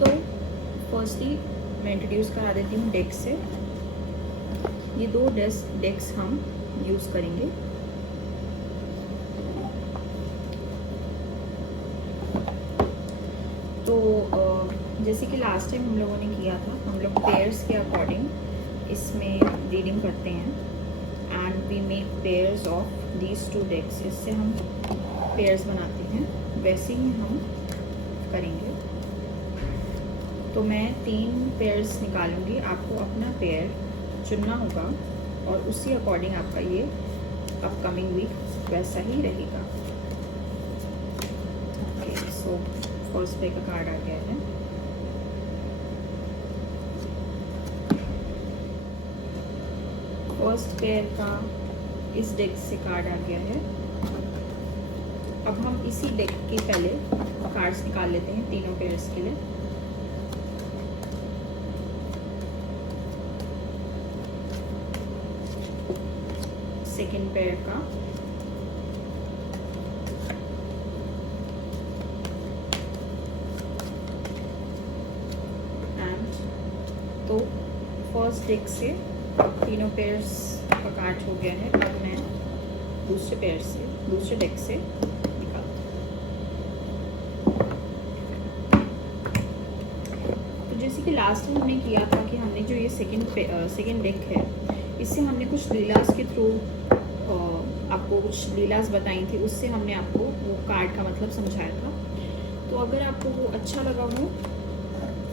तो फर्स्टली मैं इंट्रोड्यूस करा देती हूँ डेक से। ये 2 डेक्स हम यूज़ करेंगे। तो जैसे कि लास्ट टाइम हम लोगों ने किया था, हम लोग पेयर्स के अकॉर्डिंग इसमें रीडिंग करते हैं and we make pairs of these 2 decks. इससे हम पेयर्स बनाते हैं, वैसे ही हम करेंगे। तो मैं 3 पेयर्स निकालूंगी, आपको अपना पेयर चुनना होगा और उसी अकॉर्डिंग आपका ये अपकमिंग वीक वैसा ही रहेगा। ओके, सो फर्स्ट पे का कार्ड आ गया है। फर्स्ट पेयर का इस डेक से कार्ड आ गया है। अब हम इसी डेक के पहले कार्ड्स निकाल लेते हैं तीनों पेयर्स के लिए। सेकेंड पेयर का, तो फर्स्ट डेक से तीनों पेयर्स का कार्ड हो गया है। अब मैं दूसरे पेयर से, दूसरे डेक से निकालती हूँ। तो जैसे कि लास्ट टाइम हमने किया था कि हमने जो ये सेकेंड डेक है, इससे हमने कुछ लीलास के थ्रू आपको कुछ लीलास बताई थी, उससे हमने आपको वो कार्ड का मतलब समझाया था। तो अगर आपको वो अच्छा लगा हो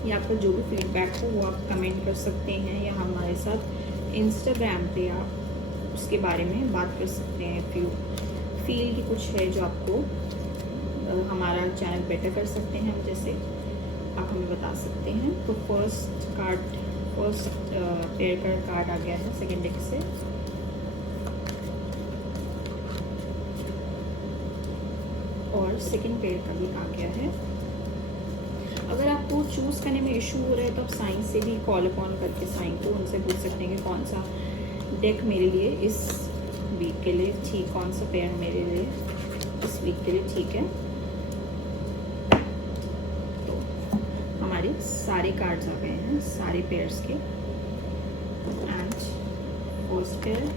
या आपका जो भी फीडबैक हो वो आप कमेंट कर सकते हैं, या हमारे साथ इंस्टाग्राम पे आप उसके बारे में बात कर सकते हैं। फील की कुछ है जो आपको हमारा चैनल बेटर कर सकते हैं, हम जैसे आप हमें बता सकते हैं। तो फर्स्ट पेयर का कार्ड आ गया है सेकेंड डेक से। और सेकेंड पेयर का भी आ गया है। अगर आपको चूज़ करने में इशू हो रहा है तो आप साइन से भी कॉल अपॉन करके साइन को उनसे पूछ सकते हैं कि कौन सा डेक मेरे लिए इस वीक के लिए ठीक, कौन सा पेयर मेरे लिए इस वीक के लिए ठीक है। तो हमारे सारे कार्ड्स आ गए हैं सारे पेयर्स के। And first pair,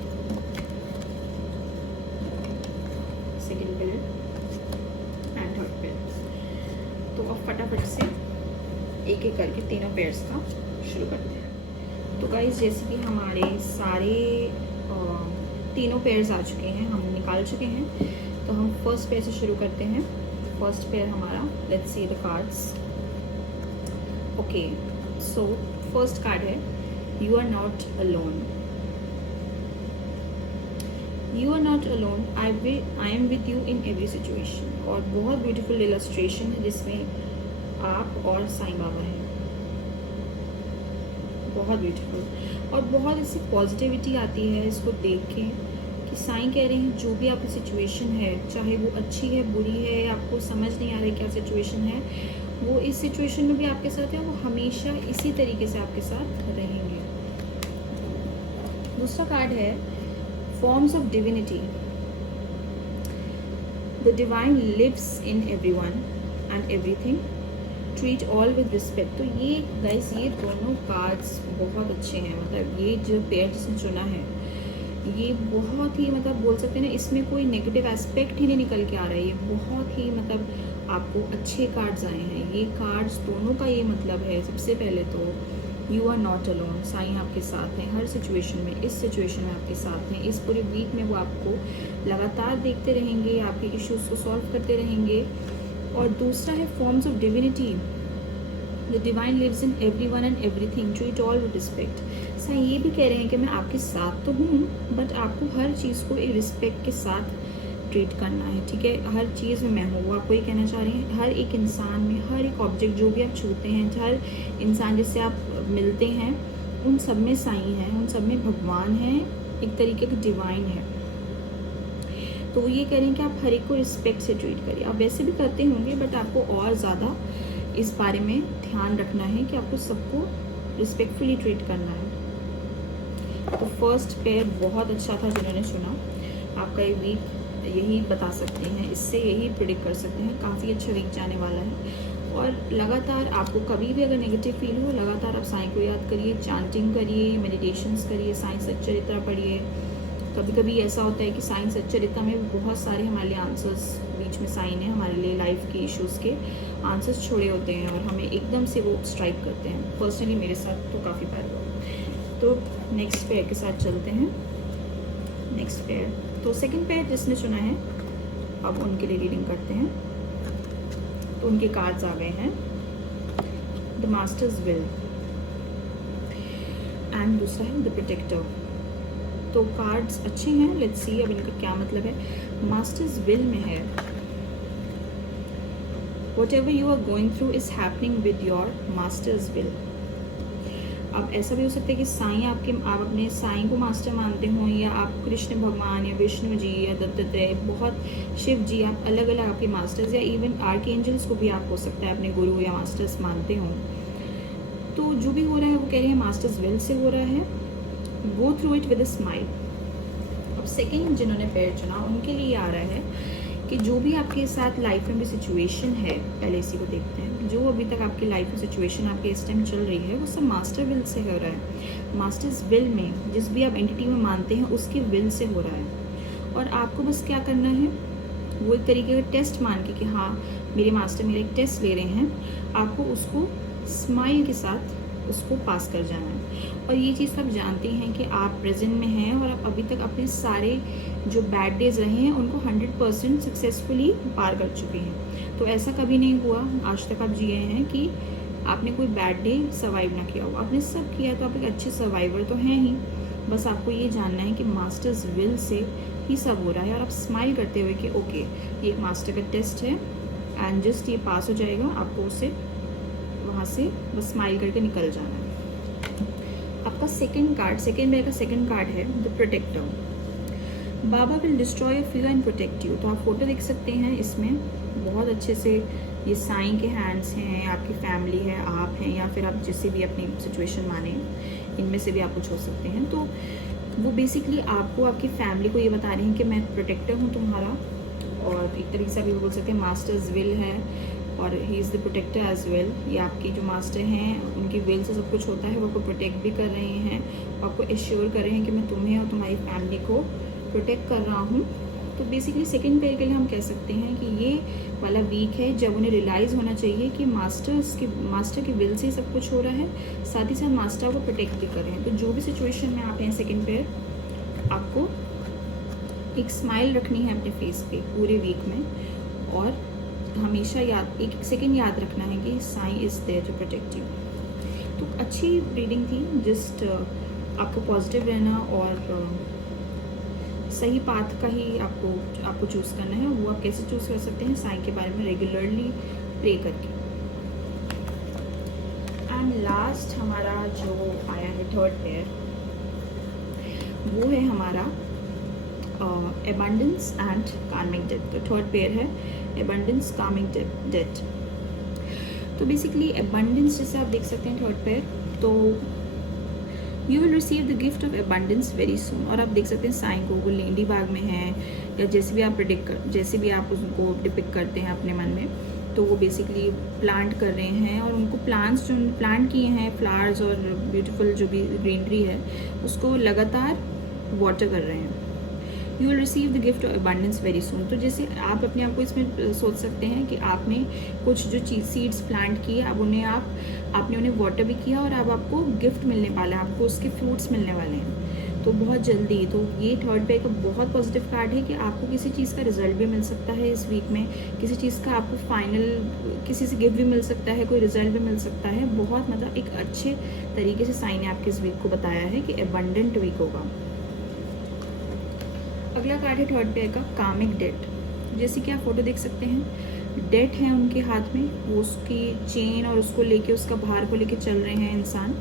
second pair and third pair. तो अब फटाफट से एक एक करके तीनों पेयर्स का शुरू करते हैं। तो गाइस, जैसे कि हमारे सारे तीनों पेयर्स आ चुके हैं, हम निकाल चुके हैं, तो हम फर्स्ट पेयर से शुरू करते हैं। फर्स्ट पेयर हमारा, let's see the cards. Okay, so first card है you are not alone. You are not alone, I am with you in every situation. और बहुत ब्यूटीफुल इलस्ट्रेशन है जिसमें आप और साईं बाबा हैं, बहुत ब्यूटीफुल। और बहुत इससे पॉजिटिविटी आती है इसको देख के कि साईं कह रहे हैं जो भी आपकी सिचुएशन है, चाहे वो अच्छी है बुरी है, आपको समझ नहीं आ रही क्या सिचुएशन है, वो इस सिचुएशन में भी आपके साथ है, वो हमेशा इसी तरीके से आपके साथ रहेंगे। दूसरा कार्ड है forms of divinity. The divine lives in everyone and everything, treat all with respect. तो ये गाइस, ये दोनों कार्ड्स बहुत अच्छे हैं। मतलब ये जो पेयर जिसने चुना है, ये बहुत ही मतलब बोल सकते हैं ना, इसमें कोई नेगेटिव एस्पेक्ट ही नहीं निकल के आ रहा है। ये बहुत ही मतलब आपको अच्छे कार्ड्स आए हैं। ये कार्ड्स दोनों का ये मतलब है, सबसे पहले तो you are not alone, Sai आपके साथ हैं हर सिचुएशन में। इस सिचुएशन में आपके साथ हैं, इस पूरे वीक में वो आपको लगातार देखते रहेंगे, आपके इश्यूज को सॉल्व करते रहेंगे। और दूसरा है forms of divinity. The divine lives in everyone and everything, treat all with respect. Sai ये भी कह रहे हैं कि मैं आपके साथ तो हूँ, बट आपको हर चीज़ को एक रिस्पेक्ट के साथ ट्रीट करना है, ठीक है। हर चीज़ में मैं हूँ, वो आपको ये कहना चाह रहे हैं। हर एक इंसान में, हर एक ऑब्जेक्ट जो भी आप छूते हैं, हर इंसान जिससे आप मिलते हैं, उन सब में साईं हैं, उन सब में भगवान हैं, एक तरीके का डिवाइन है। तो वो ये कह रहे हैं कि आप हर एक को रिस्पेक्ट से ट्रीट करिए। आप वैसे भी करते होंगे, बट आपको और ज़्यादा इस बारे में ध्यान रखना है कि आपको सबको रिस्पेक्टफुली ट्रीट करना है। तो फर्स्ट पेयर बहुत अच्छा था जिन्होंने चुना। आपका ये वीक यही बता सकते हैं, इससे यही प्रिडिक्ट कर सकते हैं, काफ़ी अच्छा वीक जाने वाला है। और लगातार आपको कभी भी अगर नेगेटिव फील हो, लगातार आप साईं को याद करिए, चांटिंग करिए, मेडिटेशंस करिए, साईं सच्चरित्रा पढ़िए। कभी कभी ऐसा होता है कि साईं सच्चरित्रा में बहुत सारे हमारे लिए आंसर्स, बीच में साईं ने हमारे लिए लाइफ के इश्यूज़ के आंसर्स छोड़े होते हैं और हमें एकदम से वो स्ट्राइक करते हैं। पर्सनली मेरे साथ तो काफ़ी बार हुआ। तो नेक्स्ट पेयर के साथ चलते हैं। नेक्स्ट पेयर, तो सेकंड पेयर जिसने चुना है, अब उनके लिए रीडिंग करते हैं। तो उनके कार्ड्स आ गए हैं, द मास्टर्स विल एंड दूसरा है द प्रोटेक्टर। तो कार्ड्स अच्छे हैं, लेट्स सी अब इनका क्या मतलब है। मास्टर्स विल में है, whatever you are going through is happening with your master's will। अब ऐसा भी हो सकता है कि साईं आप अपने साईं को मास्टर मानते हो, या आप कृष्ण भगवान या विष्णु जी या दत्तात्रेय, बहुत शिव जी, आप अलग अलग आपके मास्टर्स, या इवन आर्क एंजल्स को भी आप हो सकता है अपने गुरु या मास्टर्स मानते हो। तो जो भी हो रहा है वो कह रहे हैं मास्टर्स विल से हो रहा है। Go through it with a smile. अब सेकेंड जिन्होंने पेयर चुना उनके लिए आ रहा है कि जो भी आपके साथ लाइफ में भी सिचुएशन है, पहले इसी को देखते हैं, जो अभी तक आपकी लाइफ में सिचुएशन आपके इस टाइम चल रही है वो सब मास्टर विल से हो रहा है। मास्टर्स विल में जिस भी आप एंटिटी में मानते हैं उसके विल से हो रहा है। और आपको बस क्या करना है, वो एक तरीके का टेस्ट मान के कि हाँ मेरे मास्टर मेरा एक टेस्ट ले रहे हैं, आपको उसको स्माइल के साथ उसको पास कर जाना है। और ये चीज़ आप जानते हैं कि आप प्रेजेंट में हैं और आप अभी तक अपने सारे जो बैड डेज रहे हैं उनको 100% सक्सेसफुली पार कर चुके हैं। तो ऐसा कभी नहीं हुआ आज तक आप जिए हैं कि आपने कोई बैड डे सर्वाइव ना किया हो, आपने सब किया, तो आप एक अच्छे सर्वाइवर तो हैं ही। बस आपको ये जानना है कि मास्टर्स विल से ही सब हो रहा है और आप स्माइल करते हुए कि ओके ये एक मास्टर का टेस्ट है एंड जस्ट ये पास हो जाएगा, आपको उसे वहाँ से बस स्माइल करके निकल जाना है। आपका सेकंड कार्ड, सेकंड पेयर का सेकंड कार्ड है the protector. Baba will destroy your fear and protect you. तो आप फोटो देख सकते हैं, इसमें बहुत अच्छे से ये साईं के हैंड्स हैं, आपकी फैमिली है, आप हैं, या फिर आप जिससे भी अपनी सिचुएशन माने, इनमें से भी आप कुछ हो सकते हैं। तो वो बेसिकली आपको, आपकी फैमिली को ये बता रही हैं कि मैं प्रोटेक्टर हूँ तुम्हारा, और एक तरीके से भी बोल सकते हैं मास्टर्स विल है और he is the protector as well. ये आपके जो मास्टर हैं उनकी विल से सब कुछ होता है, वो आपको प्रोटेक्ट भी कर रहे हैं, आपको एश्योर कर रहे हैं कि मैं तुम्हें और तुम्हारी फैमिली को प्रोटेक्ट कर रहा हूँ। तो बेसिकली सेकंड पेयर के लिए हम कह सकते हैं कि ये वाला वीक है जब उन्हें रियलाइज़ होना चाहिए कि मास्टर की विल से ही सब कुछ हो रहा है, साथ ही साथ मास्टर को प्रोटेक्ट भी कर रहे हैं। तो जो भी सिचुएशन में आप हैं सेकंड पेयर, आपको एक स्माइल रखनी है अपने फेस पे पूरे वीक में, और हमेशा याद, एक सेकंड याद रखना है कि Sai is there to protect you. तो अच्छी रीडिंग थी, जस्ट आपको पॉजिटिव रहना और सही पाथ का ही आपको चूज़ करना है। वो आप कैसे चूज़ कर सकते हैं, साईं के बारे में रेगुलरली प्रे करके। एंड लास्ट हमारा जो आया है थर्ड पेयर, वो है हमारा एबंडेंस एंड कार्मिक डेट। तो थर्ड पेयर है एबंडेंस कार्मिक डेट। तो बेसिकली एबंडेंस जैसे आप देख सकते हैं थर्ड पेयर, तो you will receive the gift of abundance very soon. और आप देख सकते हैं साईं को, वो लेंडी बाग में है, या जैसे भी आप उसको डिपिक्ट करते हैं अपने मन में, तो वो बेसिकली प्लांट कर रहे हैं और उनको प्लांट्स जो प्लांट किए हैं, फ्लावर्स और ब्यूटीफुल जो भी ग्रीनरी है, उसको लगातार वाटर कर रहे हैं। You will receive the gift of abundance very soon. तो जैसे आप अपने आप को इसमें सोच सकते हैं कि आपने कुछ जो चीज़ सीड्स प्लांट किए, अब आपने उन्हें वाटर भी किया और अब आपको गिफ्ट मिलने वाला है, आपको उसके फ्रूट्स मिलने वाले हैं, तो बहुत जल्दी। तो ये थर्ड पेयर का बहुत पॉजिटिव कार्ड है कि आपको किसी चीज़ का रिजल्ट भी मिल सकता है इस वीक में, किसी चीज़ का आपको फाइनल किसी से गिफ्ट भी मिल सकता है, कोई रिजल्ट भी मिल सकता है। बहुत मतलब एक अच्छे तरीके से साईं ने आपके इस वीक को बताया है कि एबंडेंट वीक होगा। अगला कार्ड है थर्ड पेयर का कार्मिक डेट। जैसे कि आप फोटो देख सकते हैं, डेट है उनके हाथ में, वो उसकी चेन और उसको लेके, उसका भार को लेके चल रहे हैं इंसान।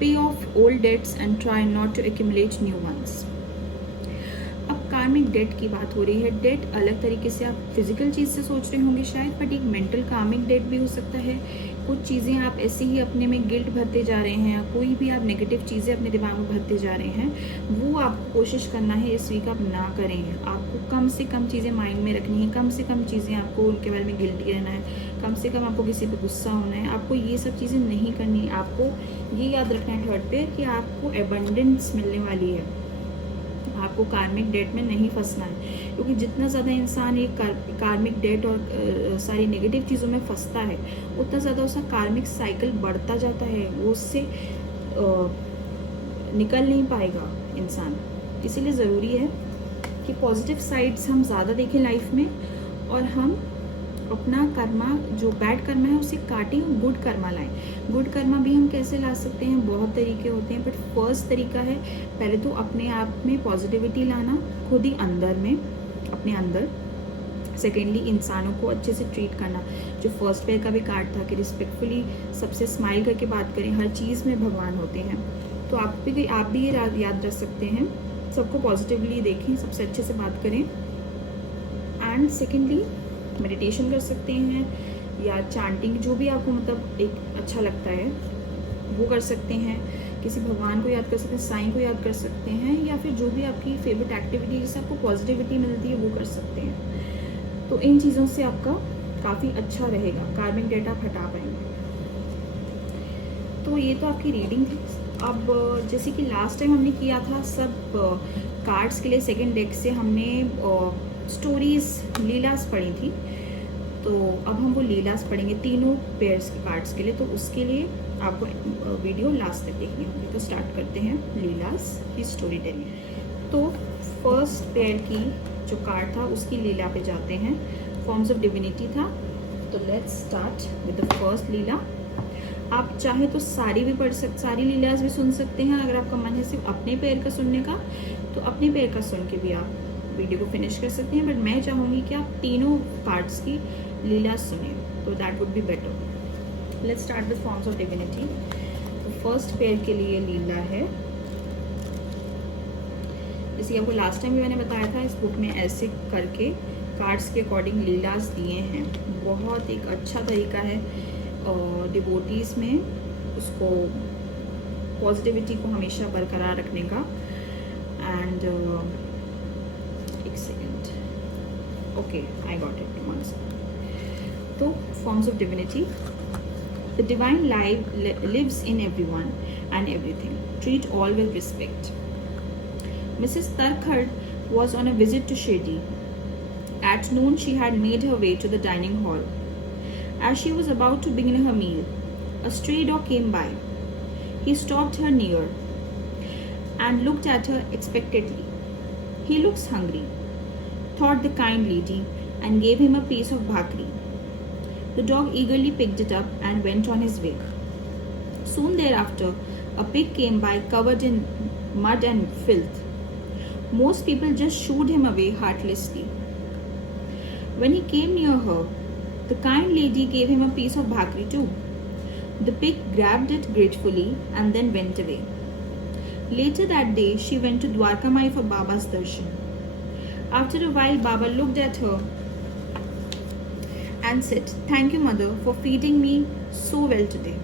Pay off old debts and try not to accumulate new ones. अब कार्मिक डेट की बात हो रही है। डेट अलग तरीके से आप फिजिकल चीज़ से सोच रहे होंगे शायद, बट एक मेंटल कार्मिक डेट भी हो सकता है। कुछ चीज़ें आप ऐसे ही अपने में गिल्ट भरते जा रहे हैं, या कोई भी आप नेगेटिव चीज़ें अपने दिमाग में भरते जा रहे हैं, वो आपको कोशिश करना है इस वीक आप ना करें। आपको कम से कम चीज़ें माइंड में रखनी है, कम से कम चीज़ें आपको उनके बारे में गिल्टी रहना है, कम से कम आपको किसी पे गुस्सा होना है, आपको ये सब चीज़ें नहीं करनी है। आपको ये याद रखना है थर्ड पे कि आपको एबंडेंस मिलने वाली है, आपको कार्मिक डेट में नहीं फंसना है। क्योंकि जितना ज़्यादा इंसान एक कार्मिक डेट और सारी नेगेटिव चीज़ों में फंसता है, उतना ज़्यादा उसका कार्मिक साइकिल बढ़ता जाता है, वो उससे निकल नहीं पाएगा इंसान। इसीलिए ज़रूरी है कि पॉजिटिव साइड्स हम ज़्यादा देखें लाइफ में, और हम अपना कर्मा, जो बैड कर्मा है उसे काटें और गुड कर्मा लाएं। गुड कर्मा भी हम कैसे ला सकते हैं, बहुत तरीके होते हैं, बट फर्स्ट तरीका है पहले तो अपने आप में पॉजिटिविटी लाना, खुद ही अंदर में, अपने अंदर। सेकेंडली, इंसानों को अच्छे से ट्रीट करना, जो फर्स्ट पेयर का भी कार्ड था कि रिस्पेक्टफुली सबसे स्माइल करके बात करें, हर चीज़ में भगवान होते हैं। तो आप भी ये याद रख सकते हैं, सबको पॉजिटिवली देखें, सबसे अच्छे से बात करें। एंड सेकेंडली, मेडिटेशन कर सकते हैं, या चांटिंग, जो भी आपको मतलब एक अच्छा लगता है वो कर सकते हैं। किसी भगवान को याद कर सकते हैं, साईं को याद कर सकते हैं, या फिर जो भी आपकी फेवरेट एक्टिविटी जिससे आपको पॉजिटिविटी मिलती है वो कर सकते हैं। तो इन चीज़ों से आपका काफ़ी अच्छा रहेगा, कार्मिक डेट आप हटा पाएंगे। तो ये तो आपकी रीडिंग थी। अब जैसे कि लास्ट टाइम हमने किया था सब कार्ड्स के लिए, सेकेंड डेक से हमने स्टोरीज, लीलास पढ़ी थी। तो अब हम वो लीलास पढ़ेंगे तीनों पेयर्स के कार्ड्स के लिए। तो उसके लिए आपको वीडियो लास्ट तक देखनी होगी। तो स्टार्ट करते हैं लीलास की स्टोरी टेलिंग। तो फर्स्ट पेयर की जो कार्ड था उसकी लीला पे जाते हैं। फॉर्म्स ऑफ डिविनिटी था। तो let's start with the first leela. आप चाहे तो सारी लीलास भी सुन सकते हैं। अगर आपका मन है सिर्फ अपने पेयर का सुनने का, तो अपने पेयर का सुन के भी आप वीडियो को फिनिश कर सकते हैं, बट मैं चाहूँगी कि आप तीनों कार्ड्स की लीला सुने, तो that would be better. Let's start with forms of divinity. तो फर्स्ट पेयर के लिए लीला है, जैसे कि आपको लास्ट टाइम भी मैंने बताया था, इस बुक में ऐसे करके कार्ड्स के अकॉर्डिंग लीलास दिए हैं। बहुत एक अच्छा तरीका है डिवोटीज में उसको पॉजिटिविटी को हमेशा बरकरार रखने का। एंड एक second, okay, I got it once. तो forms of divinity. The divine life lives in everyone and everything, treat all with respect. Mrs. Tarkhad was on a visit to Shirdi. At noon, she had made her way to the dining hall. As she was about to begin her meal, a stray dog came by. He stopped her near and looked at her expectantly. "He looks hungry," thought the kind lady, and gave him a piece of bhakri. The dog eagerly picked it up and went on his way. Soon thereafter, a pig came by covered in mud and filth. Most people just shooed him away heartlessly. When he came near her, the kind lady gave him a piece of bhakri too. The pig grabbed it gratefully and then went away. Later that day, she went to Dwarkamai for Baba's darshan. After a while, Baba looked at her and said, "Thank you, mother, for feeding me so well today.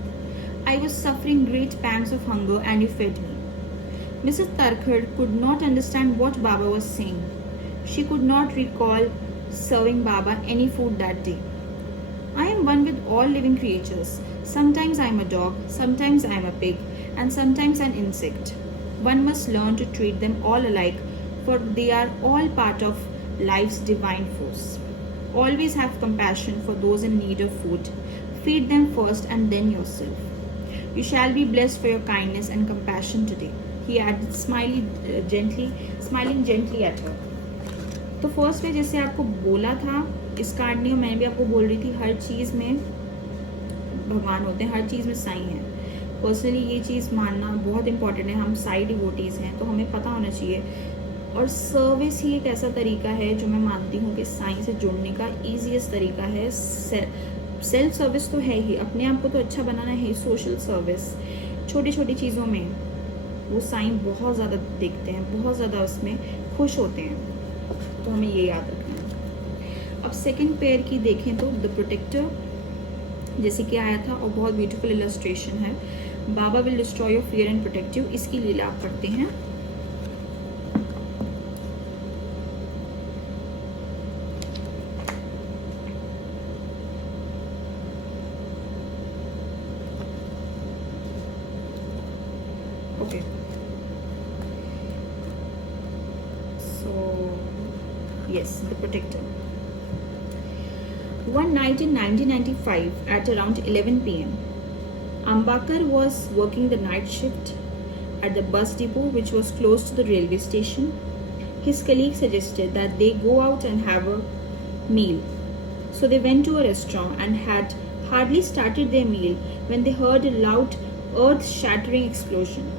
I was suffering great pangs of hunger and you fed me." Mrs. Tarkhad could not understand what Baba was saying. She could not recall serving Baba any food that day. "I am one with all living creatures. Sometimes I am a dog, sometimes I am a pig, and sometimes an insect. One must learn to treat them all alike, for they are all part of life's divine force. Always have compassion for those in need of food. Feed them first and then yourself. You shall be blessed for your kindness and compassion today." He added, smiling gently at her. तो first में जैसे आपको बोला था इस card ने, मैं भी आपको बोल रही थी, हर चीज़ में भगवान होते हैं, हर चीज़ में साईं हैं। पर्सनली ये चीज़ मानना बहुत इंपॉर्टेंट है। हम साई डिवोटीज़ हैं तो हमें पता होना चाहिए। और सर्विस ही एक ऐसा तरीका है जो मैं मानती हूँ कि साईं से जुड़ने का ईजीएस्ट तरीका है। सेल्फ सर्विस तो है ही, अपने आप को तो अच्छा बनाना है ही। सोशल सर्विस, छोटी छोटी चीज़ों में वो साईं बहुत ज़्यादा देखते हैं, बहुत ज़्यादा उसमें खुश होते हैं। तो हमें ये याद रखना है। अब सेकंड पेयर की देखें तो द प्रोटेक्टर, जैसे कि आया था और बहुत ब्यूटीफुल इलस्ट्रेशन है। Baba will destroy your fear and protect you, इसकी लीला आप पढ़ते हैं। Okay, so yes, the protector. One night in 1995 at around 11 p.m., Ambakar was working the night shift at the bus depot, which was close to the railway station. His colleague suggested that they go out and have a meal. So they went to a restaurant and had hardly started their meal when they heard a loud earth-shattering explosion.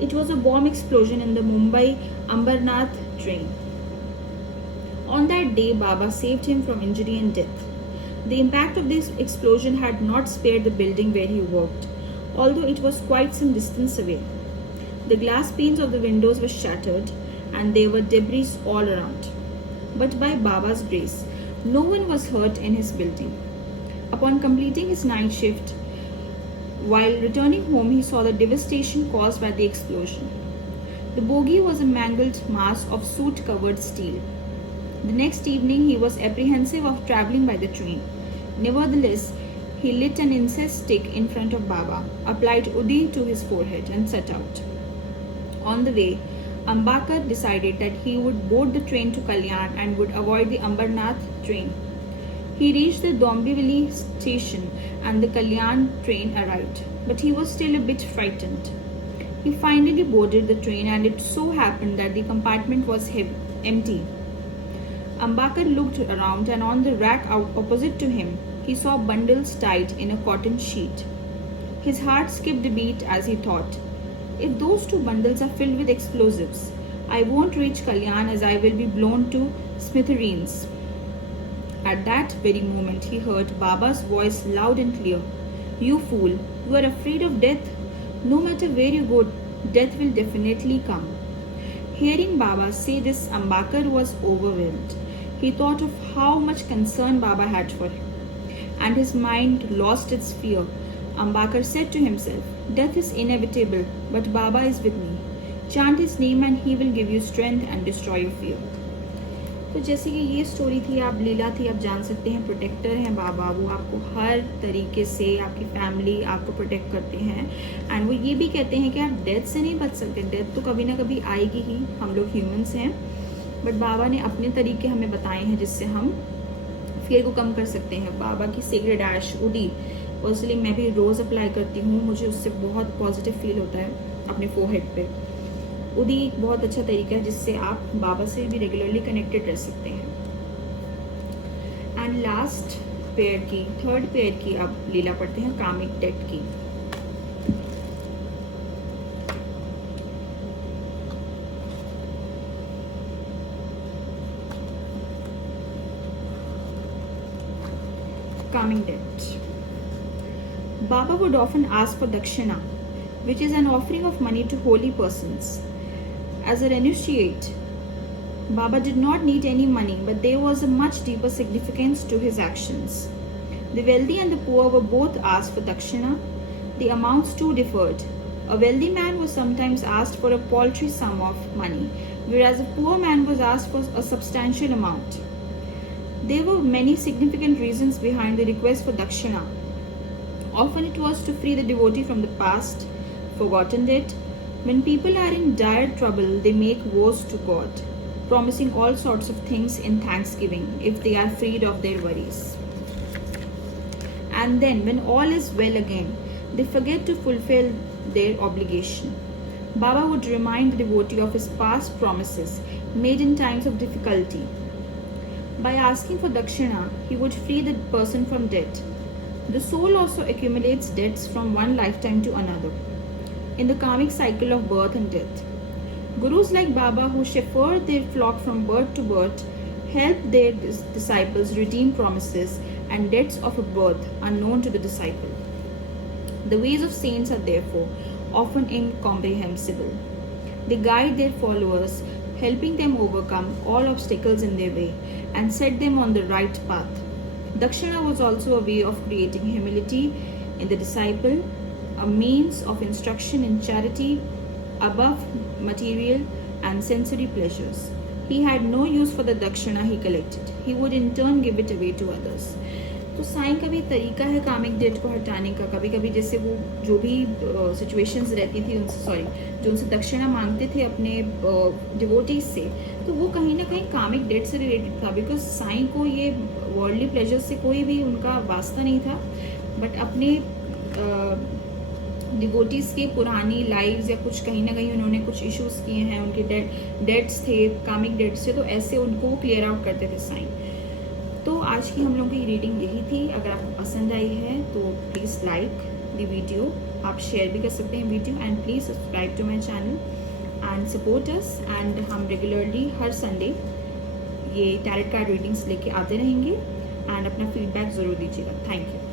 It was a bomb explosion in the Mumbai Ambernath train. On that day, Baba saved him from injury and death. The impact of this explosion had not spared the building where he worked, although it was quite some distance away. The glass panes of the windows were shattered and there were debris all around. But by Baba's grace, no one was hurt in his building. Upon completing his night shift, while returning home, he saw the devastation caused by the explosion. The bogie was a mangled mass of soot-covered steel. The next evening, he was apprehensive of travelling by the train. Nevertheless, he lit an incense stick in front of Baba, applied Udi to his forehead, and set out. On the way, Ambakar decided that he would board the train to Kalyan and would avoid the Ambernath train. He reached the Dombivli station and the Kalyan train arrived, but he was still a bit frightened. He finally boarded the train and it so happened that the compartment was empty. Ambakar looked around and on the rack opposite to him, he saw bundles tied in a cotton sheet. His heart skipped a beat as he thought, if those two bundles are filled with explosives, I won't reach Kalyan as I will be blown to smithereens. At that very moment, he heard Baba's voice loud and clear. You fool, you are afraid of death? No matter where you go, death will definitely come. Hearing Baba say this, Ambakar was overwhelmed. He thought of how much concern Baba had for him, and his mind lost its fear. Ambakar said to himself, death is inevitable, but Baba is with me. Chant his name and he will give you strength and destroy your fear. तो जैसे कि ये story थी, आप लीला थी, आप जान सकते हैं प्रोटेक्टर हैं बाबा, वो आपको हर तरीके से, आपकी फैमिली आपको प्रोटेक्ट करते हैं। एंड वो ये भी कहते हैं कि आप डेथ से नहीं बच सकते, डेथ तो कभी ना कभी आएगी ही, हम लोग ह्यूमंस हैं, बट बाबा ने अपने तरीके हमें बताए हैं जिससे हम फियर को कम कर सकते हैं। बाबा की सीक्रेट ऐश उडी पर्सनली मैं भी रोज़ अप्लाई करती हूँ, मुझे उससे बहुत पॉजिटिव फील होता है अपने फोरहेड पे। उदी एक बहुत अच्छा तरीका है जिससे आप बाबा से भी रेगुलरली कनेक्टेड रह सकते हैं। एंड लास्ट पेयर की, थर्ड पेयर की अब लीला पढ़ते हैं, कामिक डेट की। Calming debt. Baba would often ask for dakshina, which is an offering of money to holy persons. As a renunciate, Baba did not need any money, but there was a much deeper significance to his actions. The wealthy and the poor were both asked for dakshina. The amounts too differed. A wealthy man was sometimes asked for a paltry sum of money, whereas a poor man was asked for a substantial amount. There were many significant reasons behind the request for dakshina. Often it was to free the devotee from the past, forgotten debt. When people are in dire trouble, they make vows to God, promising all sorts of things in thanksgiving if they are freed of their worries. And then, when all is well again, they forget to fulfill their obligation. Baba would remind the devotee of his past promises made in times of difficulty. By asking for dakshina, he would free the person from debt. The soul also accumulates debts from one lifetime to another, in the karmic cycle of birth and death. Gurus like Baba, who shepherd their flock from birth to birth, help their disciples redeem promises and debts of a birth unknown to the disciple. The ways of saints are therefore often incomprehensible. They guide their followers, helping them overcome all obstacles in their way and set them on the right path. Dakshina was also a way of creating humility in the disciple, a means of instruction in charity above material and sensory pleasures. He had no use for the dakshina he collected. He would in turn give it away to others. तो साईं का भी तरीका है comic date को हटाने का. कभी कभी जैसे वो जो भी सिचुएशंस रहती थी उनसे जो उनसे दक्षिणा मांगते थे अपने डिवोटीज से, तो वो कहीं ना कहीं कामिक डेट से रिलेटेड था. बिकॉज साईं को ये वर्ल्डली प्लेजर से कोई भी उनका वास्ता नहीं था, बट अपने डिवोटीज के पुरानी लाइव्स या कुछ कहीं ना कहीं उन्होंने कुछ इश्यूज किए हैं, उनके डेट्स थे, कामिक डेट्स थे, तो ऐसे उनको वो क्लियर आउट करते थे साईं. तो आज की हम लोगों की रीडिंग यही थी. अगर आपको पसंद आई है तो प्लीज़ लाइक द वीडियो, आप शेयर भी कर सकते हैं video, and please subscribe to my channel and support us. And हम रेगुलरली हर संडे ये टैरेट कार्ड रीडिंग्स लेके आते रहेंगे, एंड अपना फीडबैक ज़रूर दीजिएगा. Thank you.